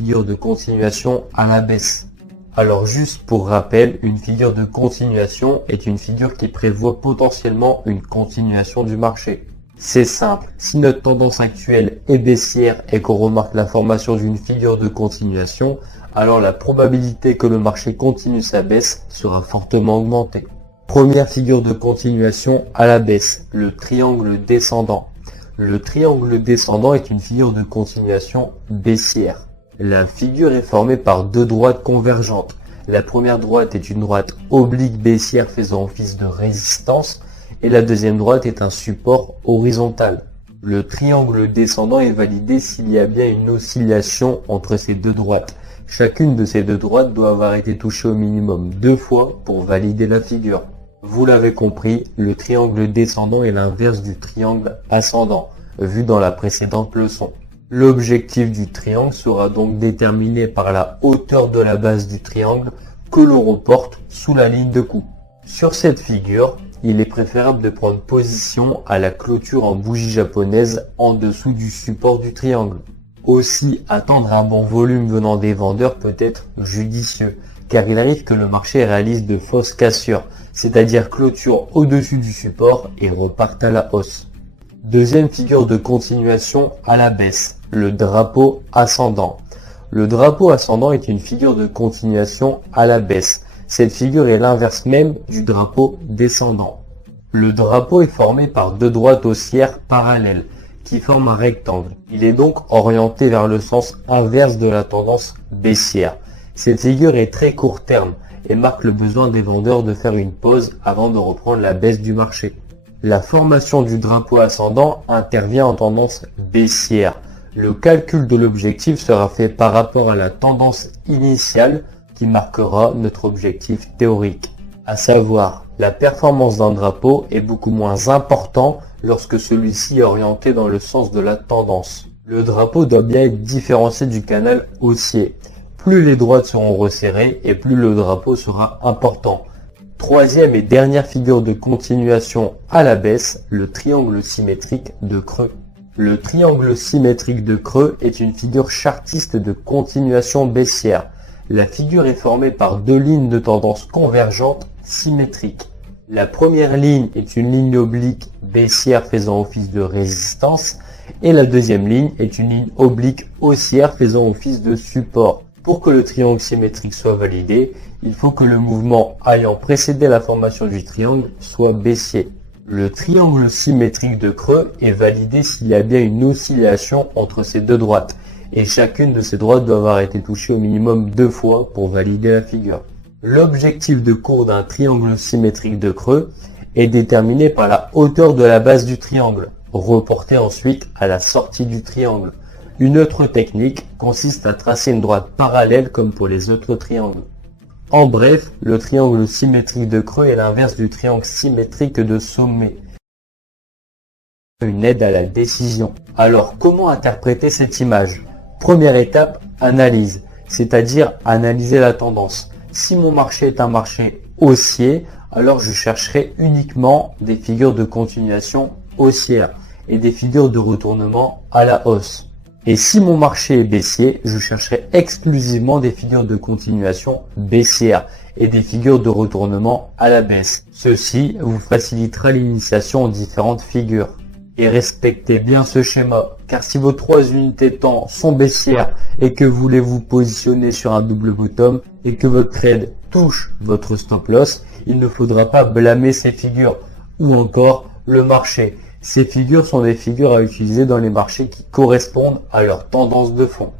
figure de continuation à la baisse. Alors juste pour rappel, une figure de continuation est une figure qui prévoit potentiellement une continuation du marché. C'est simple, si notre tendance actuelle est baissière et qu'on remarque la formation d'une figure de continuation, alors la probabilité que le marché continue sa baisse sera fortement augmentée. Première figure de continuation à la baisse, le triangle descendant. Le triangle descendant est une figure de continuation baissière. La figure est formée par deux droites convergentes. La première droite est une droite oblique baissière faisant office de résistance et la deuxième droite est un support horizontal. Le triangle descendant est validé s'il y a bien une oscillation entre ces deux droites. Chacune de ces deux droites doit avoir été touchée au minimum 2 fois pour valider la figure. Vous l'avez compris, le triangle descendant est l'inverse du triangle ascendant, vu dans la précédente leçon. L'objectif du triangle sera donc déterminé par la hauteur de la base du triangle que l'on reporte sous la ligne de coup. Sur cette figure, il est préférable de prendre position à la clôture en bougie japonaise en dessous du support du triangle. Aussi, attendre un bon volume venant des vendeurs peut être judicieux, car il arrive que le marché réalise de fausses cassures, c'est-à-dire clôture au-dessus du support et reparte à la hausse. Deuxième figure de continuation à la baisse, le drapeau ascendant. Le drapeau ascendant est une figure de continuation à la baisse. Cette figure est l'inverse même du drapeau descendant. Le drapeau est formé par deux droites haussières parallèles qui forment un rectangle. Il est donc orienté vers le sens inverse de la tendance baissière. Cette figure est très court terme et marque le besoin des vendeurs de faire une pause avant de reprendre la baisse du marché. La formation du drapeau ascendant intervient en tendance baissière. Le calcul de l'objectif sera fait par rapport à la tendance initiale qui marquera notre objectif théorique. À savoir, la performance d'un drapeau est beaucoup moins important lorsque celui-ci est orienté dans le sens de la tendance. Le drapeau doit bien être différencié du canal haussier. Plus les droites seront resserrées et plus le drapeau sera important. Troisième et dernière figure de continuation à la baisse, le triangle symétrique de creux. Le triangle symétrique de creux est une figure chartiste de continuation baissière. La figure est formée par deux lignes de tendance convergente symétriques. La première ligne est une ligne oblique baissière faisant office de résistance et la deuxième ligne est une ligne oblique haussière faisant office de support. Pour que le triangle symétrique soit validé, il faut que le mouvement ayant précédé la formation du triangle soit baissier. Le triangle symétrique de creux est validé s'il y a bien une oscillation entre ces deux droites, et chacune de ces droites doit avoir été touchée au minimum 2 fois pour valider la figure. L'objectif de cours d'un triangle symétrique de creux est déterminé par la hauteur de la base du triangle, reportée ensuite à la sortie du triangle. Une autre technique consiste à tracer une droite parallèle comme pour les autres triangles. En bref, le triangle symétrique de creux est l'inverse du triangle symétrique de sommet. Une aide à la décision. Alors, comment interpréter cette image? Première étape, analyse, c'est-à-dire analyser la tendance. Si mon marché est un marché haussier, alors je chercherai uniquement des figures de continuation haussière et des figures de retournement à la hausse. Et si mon marché est baissier, je chercherai exclusivement des figures de continuation baissière et des figures de retournement à la baisse. Ceci vous facilitera l'initiation aux différentes figures. Et respectez bien ce schéma, car si vos 3 unités de temps sont baissières et que vous voulez vous positionner sur un double bottom et que votre trade touche votre stop loss, il ne faudra pas blâmer ces figures ou encore le marché. Ces figures sont des figures à utiliser dans les marchés qui correspondent à leur tendance de fond.